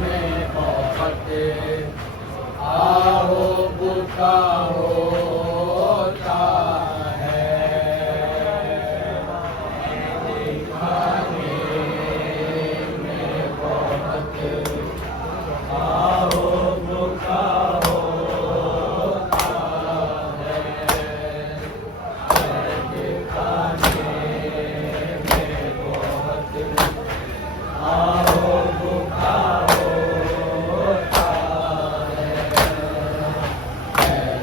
में बहुत आओ बुका होता है। दिखाने में बहुत आओ बुका होता है। दिखाने में बहुत आओ बुका होता है।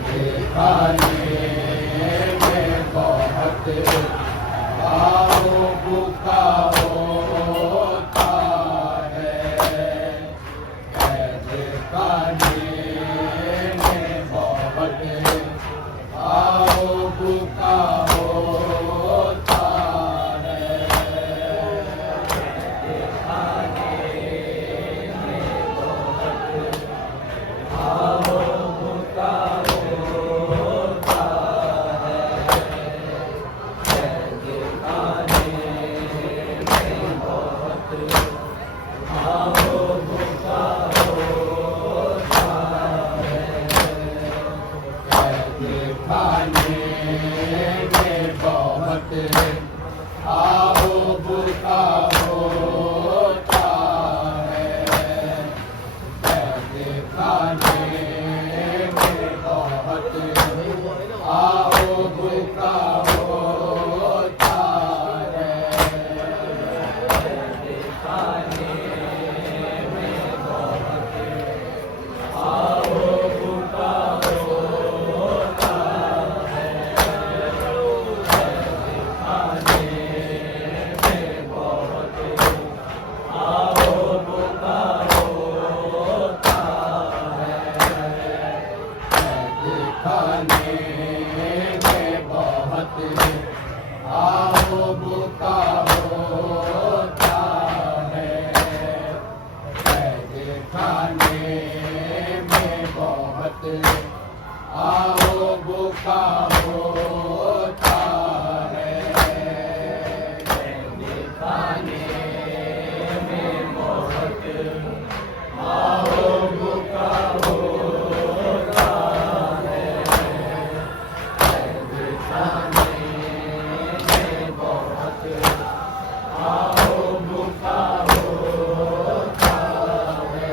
दिखाने में बहुत आओ बुका होता है। दिखाने में बहुत आओ बुका होता है। दिखाने में बहुत आओ बुका होता है। दिखाने में बहुत आओ बुका होता है। दिखाने में बहुत आओ बुका होता है। दिखाने में बहुत आओ बुका होता है। दिखाने में बहुत आओ बुका होता है। दिखाने में बहुत आओ बुका होता है। दिखाने में बहुत आओ बुका होता है। दिखाने में बहुत आओ बुका होता है। दिखाने में बहुत आओ बुका होता है। दिखाने में बहुत आओ बुका होता है।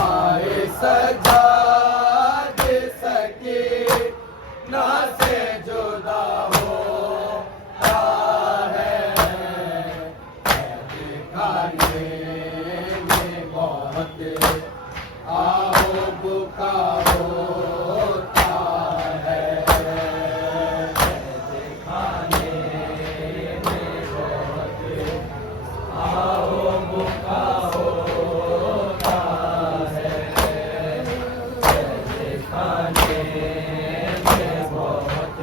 आए सजा दे सके ना से जुदा होता है। दिखाने में बहुत आओ बुका होता है। दिखाने में बहुत आओ बुका होता है। दिखाने में बहुत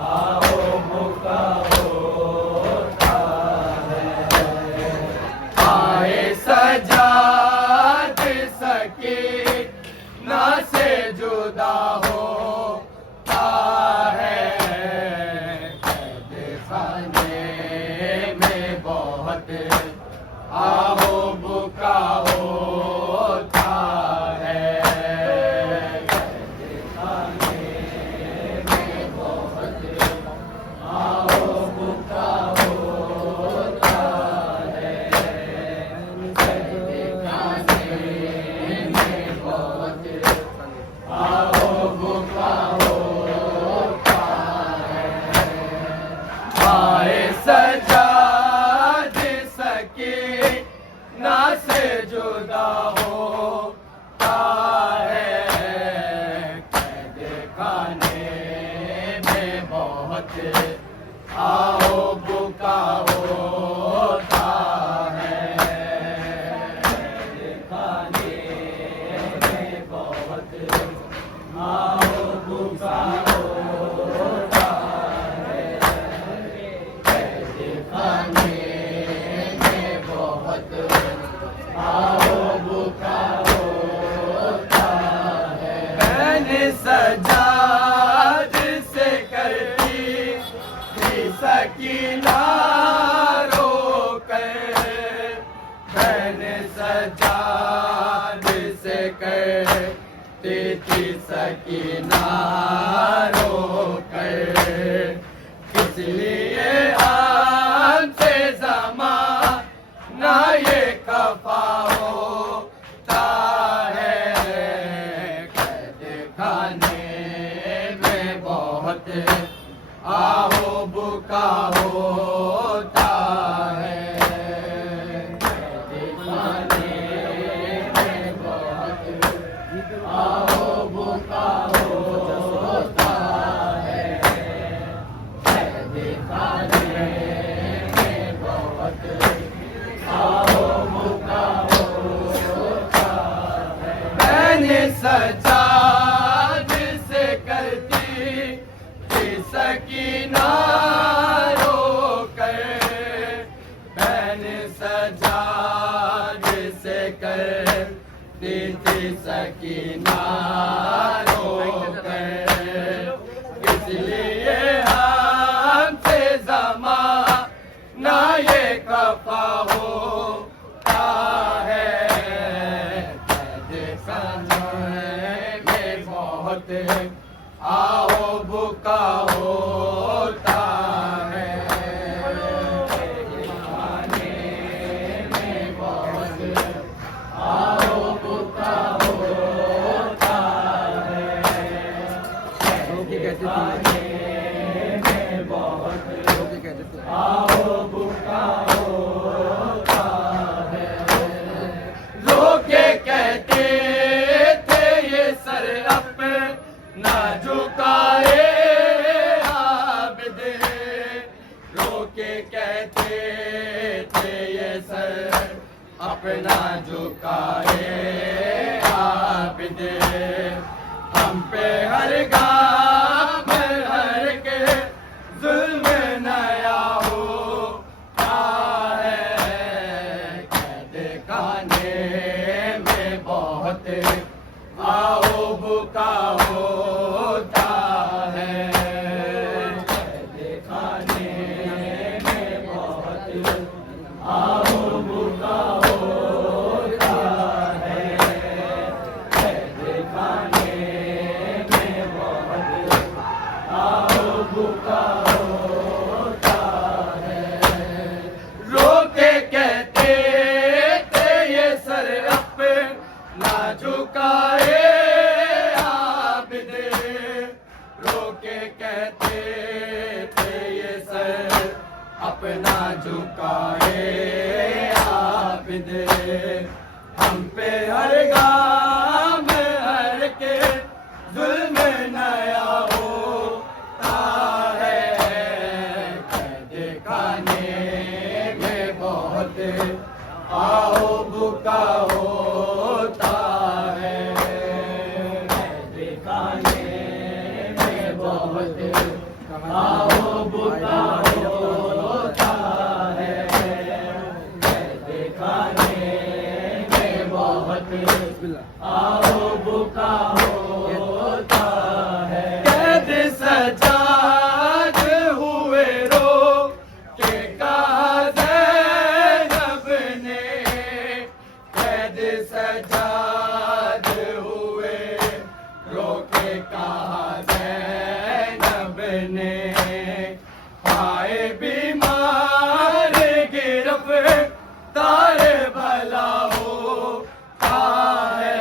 आओ बुका होता है। आए सजा दे सके ना से जुदा होता है। दिखाने में बहुत आओ बुका होता है। दिखाने में बहुत आओ बुका होता है। दिखाने में बहुत आओ बुका होता है। आए सजा दे सके किनारों कर, किस लिए हमसे ज़माना ये खफा होता है। कैद खाने में बहुत आओ बुका होता है। कैद खाने में बहुत आओ बुका होता है। कैद खाने में बहुत आओ बुका होता है। मैंने सजा जिसे करती थी सकीना रोकर, मैंने सजा जिसे करती थी सकीना रोकर, इसलिए हमसे ज़माना ये खफा होता है। कैद खाने में बहुत आओ बुका होता है। कैद खाने में बहुत आओ बुका होता है। कैद खाने में बहुत आओ बुका होता है। लोगे कहते थे ये सर अपना झुकाए आबिद, लोगे कहते थे ये सर अपना झुकाए आबिद। हम पे हर गाम हर के जुल्म नया होता है। कैद खाने में बहुत आओ बुका होता है। कैद खाने में बहुत आओ बुका होता है। कैद खाने में बहुत आओ बुका होता है। रोके कहते थे ये सर अपना झुकाए आबिद, रोके कहते थे ये सर अपना झुकाए आबिद। हम पे हर गाम हर के जुल्म नया होता है। कैद खाने में बहुत आओ बुका होता है। कैद खाने में बहुत आओ बुका होता है। कैद खाने में बहुत आओ बुका होता है। कैद सजाद हुए रो के कहा ज़ैनब ने, कैद सजाद हुए रो के कहा ज़ैनब ने। पाए बीमार गिरफ्तार भला होता है।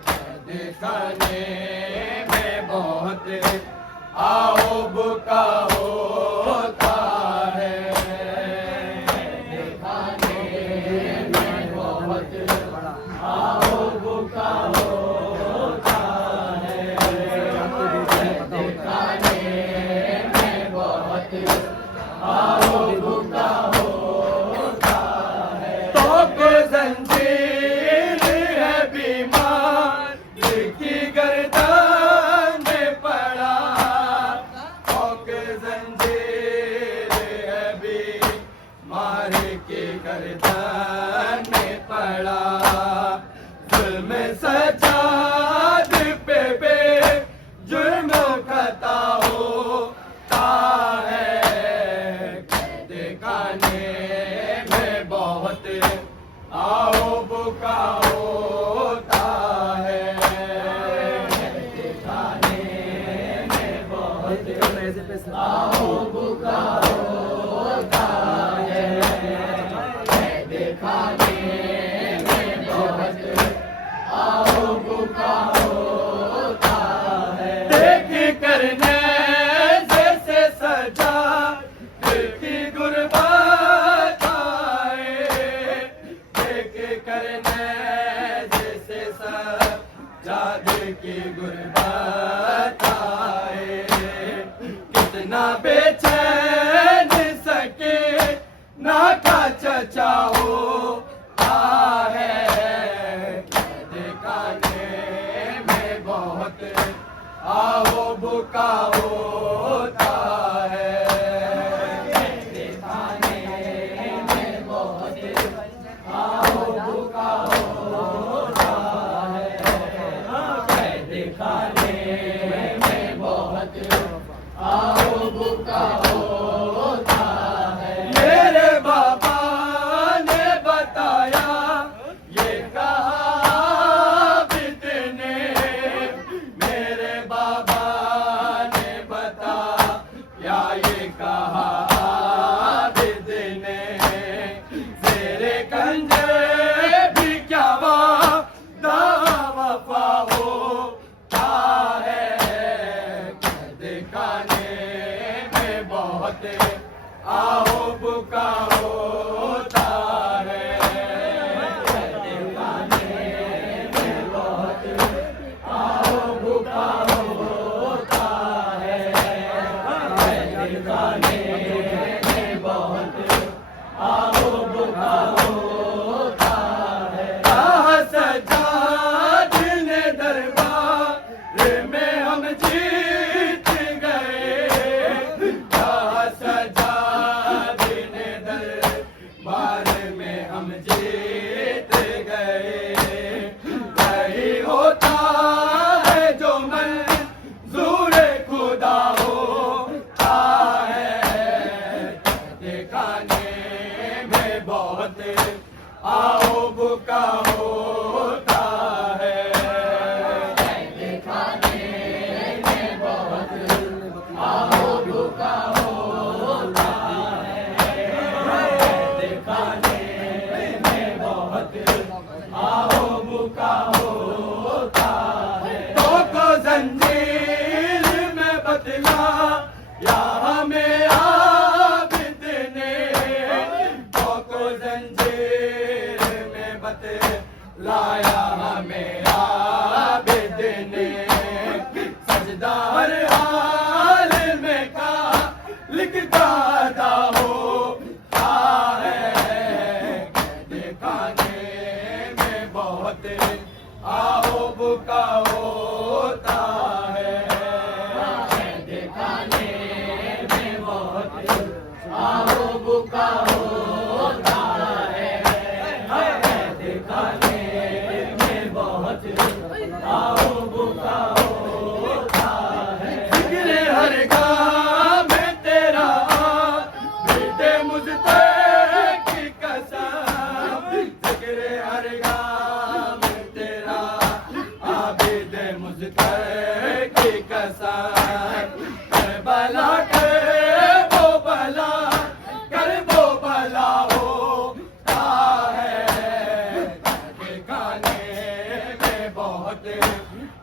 कैद खाने में बहुत आओ बुका होता है। कैद खाने में बहुत आओ बुका होता है। कैद खाने में बहुत आओ बुका होता है। तो जंजीर है बीमार की गर्दन में पड़ा, जंजीर है बीमार की गर्दन में पड़ा। जुल्म सजाद पे जुर्म खता होता है। कैद खाने में बहुत आओ बुका होता है। कैद ना का चचा होता है। दिखाने में बहुत आओ बुका होता है। दिखाने में बहुत आओ बुका होता है। दिखाने में बहुत आओ बुका होता है। मेरे बाबा ने बताया ये कहावत ने। मेरे बाबा ने बताया ये कहावत ने। तेरे कंजे भी क्या वादा वफा होता है। दिखाने में बहुत आओ बुका होता है। दिखाने में बहुत आओ बुका होता है। दिखाने में बहुत आओ बुका होता है। सजाद ने दरबार में हम जीत गए। सजाद ने दरबार में हम जीत गए। वही होता है जो मंजूर खुदा होता है। दिखाने में बहुत आओ बुका होता है। दिखाने में बहुत आओ बुका होता है। दिखाने में बहुत आओ बुका होता है। तो जंजीर में बदला या हमें आबिद ने। तो जंजीर में बदलाया हमें आबिद ने। सजदा हर हाल में का लिखता था होता है। दिखाने में बहुत आओ बुका होता है। दिखाने में बहुत आओ बुका होता है। दिखाने में बहुत आओ बुका होता है। जिक्र हर गाम में तेरा बेटे मुझसे की कसम। जिक्र हर गाम में तेरा आबिद मुझसे की कसम। करबला के वो बला कर वो बला होता है। दिखाने में बहुत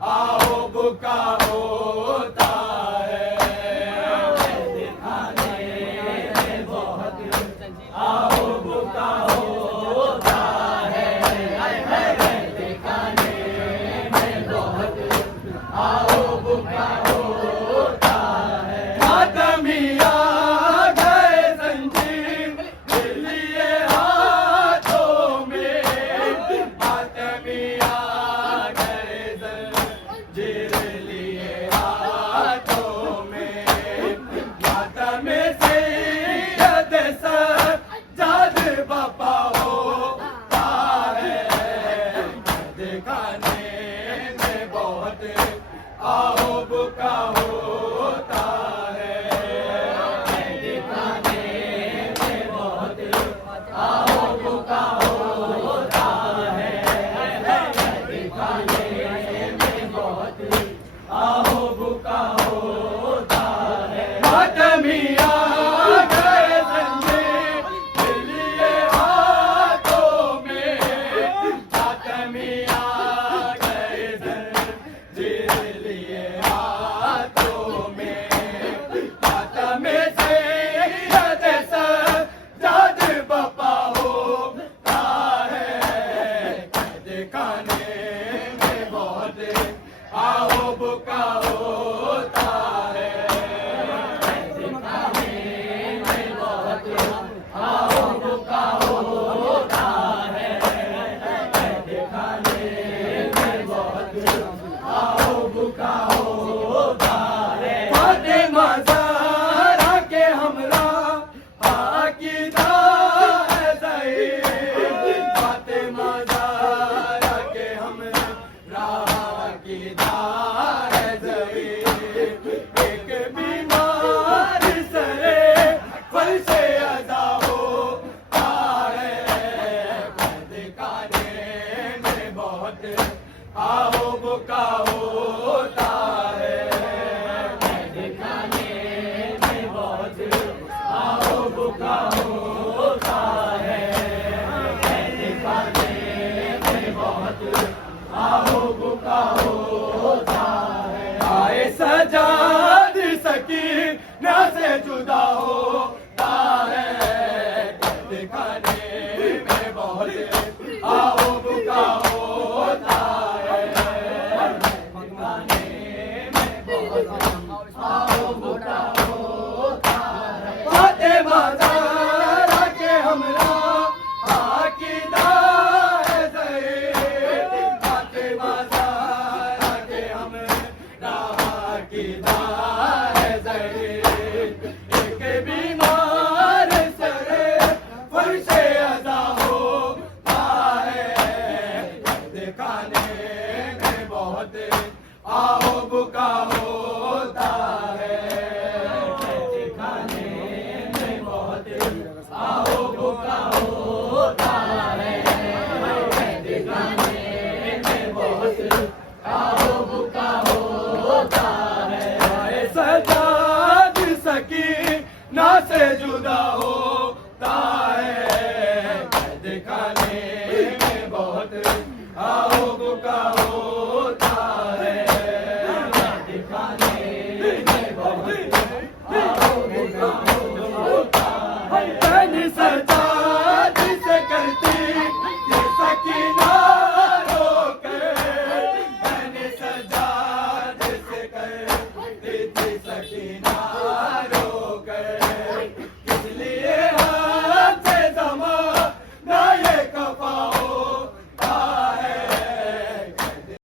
आओ बुका होता है। दिखाने में बहुत आओ बुका होता है। दिखाने में बहुत आओ बुका होता है। मातमिया गए संजीव लिए हाथों में। मातमिया गए संजीव लिए हाथों में। मातम सैयद सज्जाद बाबा होता है। दिखाने में बहुत आओ बुका होता है। दिखाने में बहुत आओ बुका होता है। दिखाने में बहुत आओ बुका होता है। मातमिया गए संजीव लिए हाथों में। मातमिया गए संजीव लिए हाथों में। मातम सैयद सज्जाद बाबा होता है। दिखाने में बहुत आओ बुका होता है। दिखाने में बहुत आओ ना से जुदा होता है। दिखाने में बहुत आओ बुका होता है। दिखाने में बहुत आओ बुका होता है। फातिमा ज़हरा के हमरा आकीदा है ज़हीर। फातिमा ज़हरा के हमरा आकीदा है ज़हीर। एक बीमार सर फर्शे अज़ा होता है। दिखाने में बहुत आओ बुका होता है। दिखाने में बहुत आओ बुका होता है। दिखाने में बहुत आओ बुका होता है। सजाद सकी ना से जुदा हो